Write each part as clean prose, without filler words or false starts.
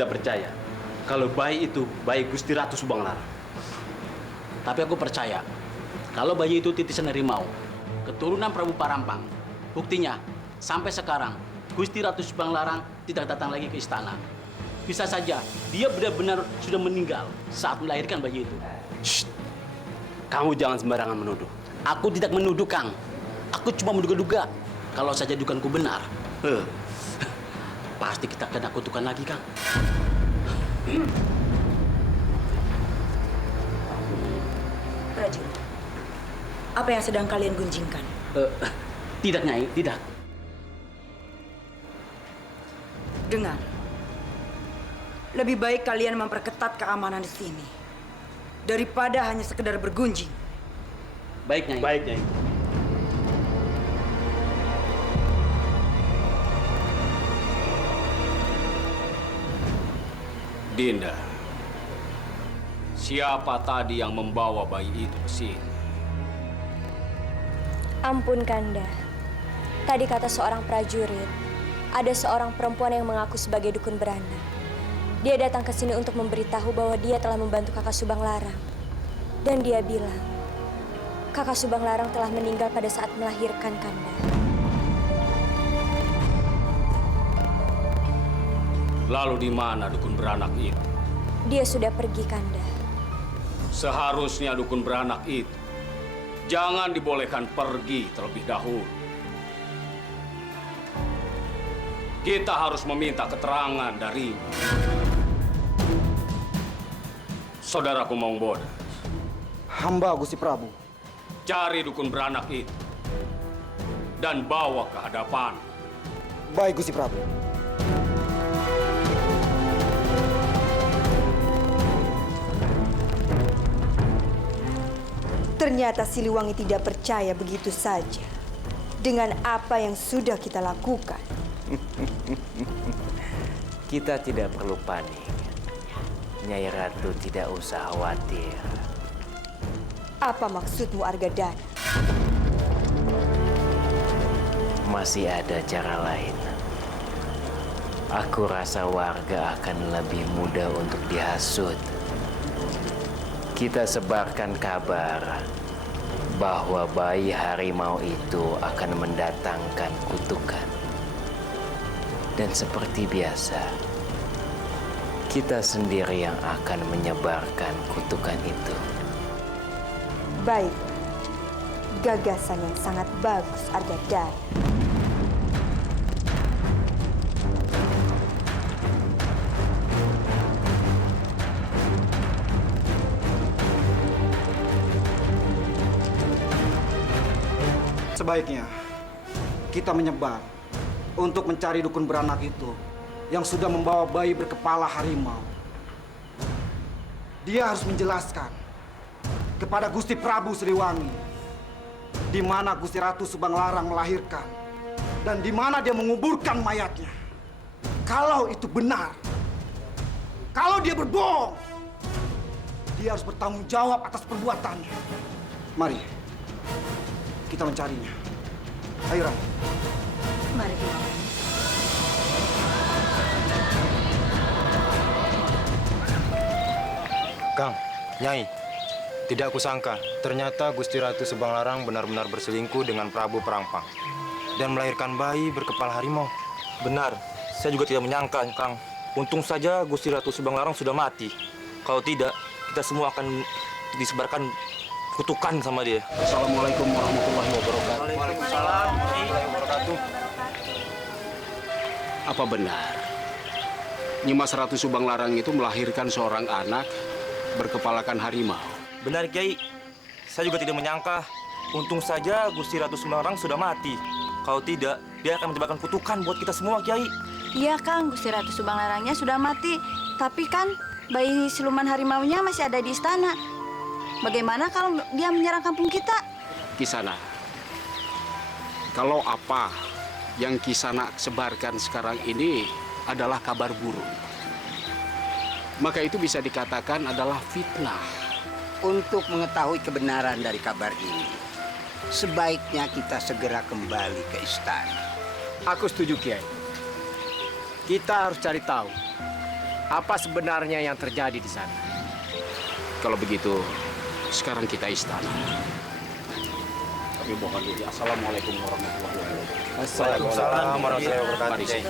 tidak percaya kalau bayi itu bayi Gusti Ratu Subanglarang. Tapi aku percaya kalau bayi itu titisan harimau, keturunan Prabu Parampang. Buktinya, sampai sekarang Gusti Ratu Subanglarang tidak datang lagi ke istana. Bisa saja dia benar-benar sudah meninggal saat melahirkan bayi itu. Shh. Kamu jangan sembarangan menuduh. Aku tidak menuduh, Kang. Aku cuma menduga-duga. Kalau saja dugaanku benar, pasti kita kena kutukan lagi, Kang. Prajurit, apa yang sedang kalian gunjingkan? Tidak, Nyai, tidak. Dengar, lebih baik kalian memperketat keamanan di sini daripada hanya sekedar bergunjing. Baik, Nyai. Baik, Nyai. Dinda, siapa tadi yang membawa bayi itu ke sini? Ampun, Kanda. Tadi kata seorang prajurit, ada seorang perempuan yang mengaku sebagai dukun beranak. Dia datang ke sini untuk memberitahu bahwa dia telah membantu Kakak Subanglarang. Dan dia bilang, Kakak Subanglarang telah meninggal pada saat melahirkan, Kanda. Lalu di mana dukun beranak itu? Dia sudah pergi, Kanda. Seharusnya dukun beranak itu jangan dibolehkan pergi terlebih dahulu. Kita harus meminta keterangan darinya. Saudaraku Mongbodas, hamba Gusti Prabu. Cari dukun beranak itu dan bawa ke hadapan. Baik, Gusti Prabu. Ternyata Siliwangi tidak percaya begitu saja dengan apa yang sudah kita lakukan. Kita tidak perlu panik. Nyai Ratu tidak usah khawatir. Apa maksudmu, Argadana? Masih ada cara lain. Aku rasa warga akan lebih mudah untuk dihasut. Kita sebarkan kabar bahwa bayi harimau itu akan mendatangkan kutukan. Dan seperti biasa, kita sendiri yang akan menyebarkan kutukan itu. Baik, gagasan yang sangat bagus, Argadana. Sebaiknya kita menyebar untuk mencari dukun beranak itu yang sudah membawa bayi berkepala harimau. Dia harus menjelaskan kepada Gusti Prabu Siliwangi di mana Gusti Ratu Subanglarang melahirkan dan di mana dia menguburkan mayatnya. Kalau itu benar, kalau dia berbohong, dia harus bertanggung jawab atas perbuatannya. Mari kita mencarinya. Ayo, Ram. Mari kita. Kang, Nyai, tidak kusangka ternyata Gusti Ratu Subanglarang benar-benar berselingkuh dengan Prabu Parampang dan melahirkan bayi berkepala harimau. Benar, saya juga tidak menyangka, Kang. Untung saja Gusti Ratu Subanglarang sudah mati. Kalau tidak, kita semua akan disebarkan kutukan sama dia. Assalamualaikum warahmatullahi wabarakatuh. Waalaikumsalam warahmatullahi wabarakatuh. Apa benar Nyimas Ratu Subanglarang itu melahirkan seorang anak berkepalakan harimau? Benar, Kiai. Saya juga tidak menyangka. Untung saja Gusti Ratu Subanglarang sudah mati. Kalau tidak, dia akan menyebabkan kutukan buat kita semua, Kiai. Iya, Kang. Gusti Ratu Subanglarangnya sudah mati. Tapi kan bayi siluman harimaunya masih ada di istana. Bagaimana kalau dia menyerang kampung kita? Kisana, kalau apa yang Kisana sebarkan sekarang ini adalah kabar burung, maka itu bisa dikatakan adalah fitnah. Untuk mengetahui kebenaran dari kabar ini, sebaiknya kita segera kembali ke istana. Aku setuju, Kiai. Kita harus cari tahu Apa sebenarnya yang terjadi di sana? Kalau begitu, sekarang kita istana. Kami mohon diri. Assalamualaikum warahmatullahi wabarakatuh. Waalaikumsalam warahmatullahi wabarakatuh. Mari, Syekh.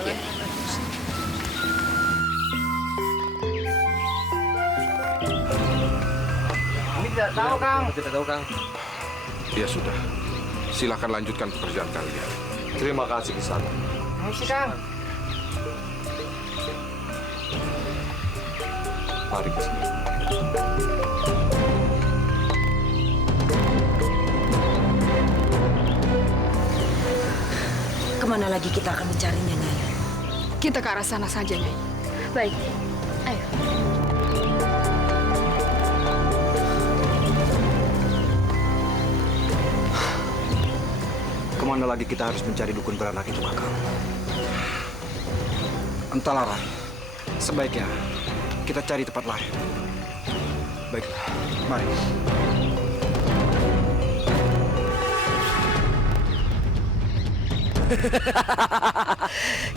Kami tidak tahu, Kang. Tidak tahu, Kang. Ya sudah, silakan lanjutkan pekerjaan kalian. Terima kasih di sana. Misi, Kang. Mari ke sini. Kemana lagi kita akan mencarinya, Nyai? Kita ke arah sana saja, Nyai. Baik, ayo. Kemana lagi kita harus mencari dukun beranak itu, Kakang? Entahlah, Rai. Sebaiknya kita cari tempat lain. Baiklah, mari.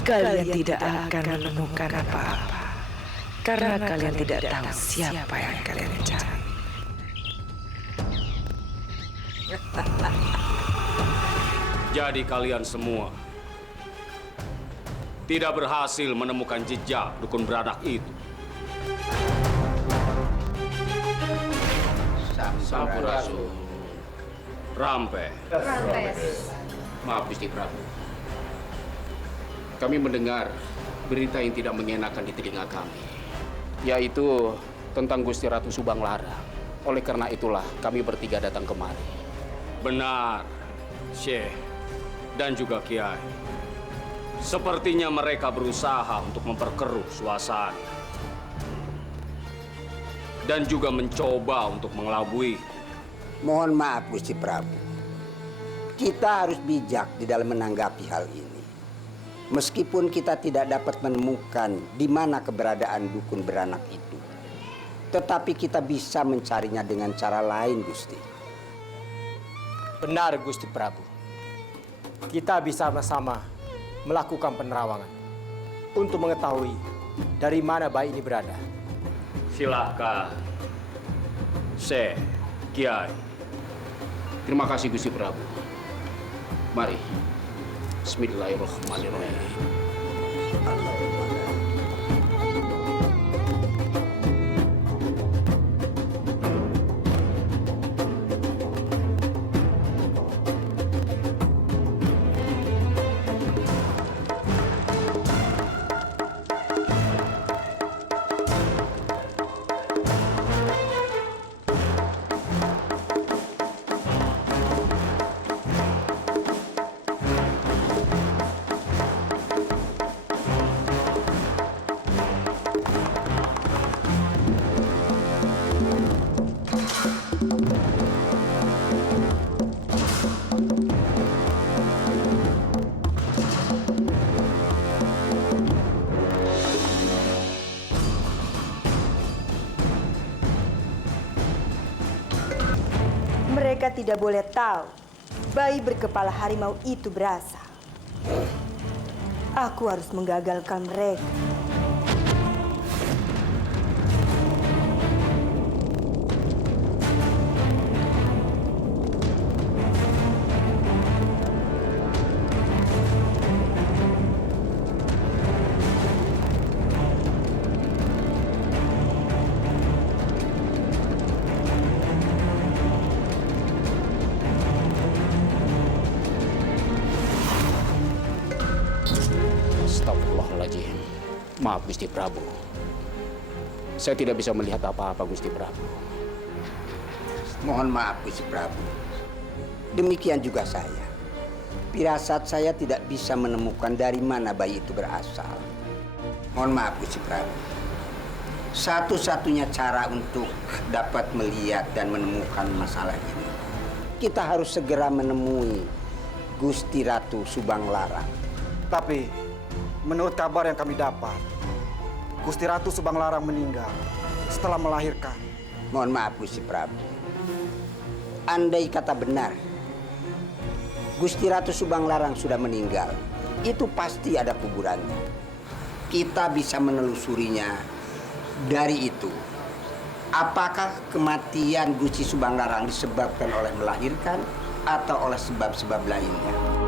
Kalian tidak akan menemukan apa-apa. Karena kalian tidak tahu siapa yang kalian cari. Jadi kalian semua tidak berhasil menemukan jejak dukun beranak itu. Sampurasun. Rampe. Maaf, Gusti Prabu. Kami mendengar berita yang tidak mengenakan di telinga kami, yaitu tentang Gusti Ratu Subanglarang. Oleh karena itulah kami bertiga datang kemari. Benar, Syekh dan juga Kiai. Sepertinya mereka berusaha untuk memperkeruh suasana dan juga mencoba untuk mengelabui. Mohon maaf, Gusti Prabu. Kita harus bijak di dalam menanggapi hal ini. Meskipun kita tidak dapat menemukan di mana keberadaan dukun beranak itu, tetapi kita bisa mencarinya dengan cara lain, Gusti. Benar, Gusti Prabu. Kita bisa bersama melakukan penerawangan untuk mengetahui dari mana bayi ini berada. Silahkan, Syekh, Kiai. Terima kasih, Gusti Prabu. Mari. Bismillahirrahmanirrahim. Mereka tidak boleh tahu bayi berkepala harimau itu berasal. Aku harus menggagalkan mereka. Astagfirullahaladzim. Maaf, Gusti Prabu. Saya tidak bisa melihat apa-apa, Gusti Prabu. Mohon maaf, Gusti Prabu. Demikian juga saya. Firasat saya tidak bisa menemukan dari mana bayi itu berasal. Mohon maaf, Gusti Prabu. Satu-satunya cara untuk dapat melihat dan menemukan masalah ini, kita harus segera menemui Gusti Ratu Subanglarang. Tapi menurut kabar yang kami dapat, Gusti Ratu Subanglarang meninggal setelah melahirkan. Mohon maaf, Gusti Prabu. Andai kata benar, Gusti Ratu Subanglarang sudah meninggal, itu pasti ada kuburannya. Kita bisa menelusurinya Dari itu, apakah kematian Gusti Subanglarang disebabkan oleh melahirkan atau oleh sebab-sebab lainnya?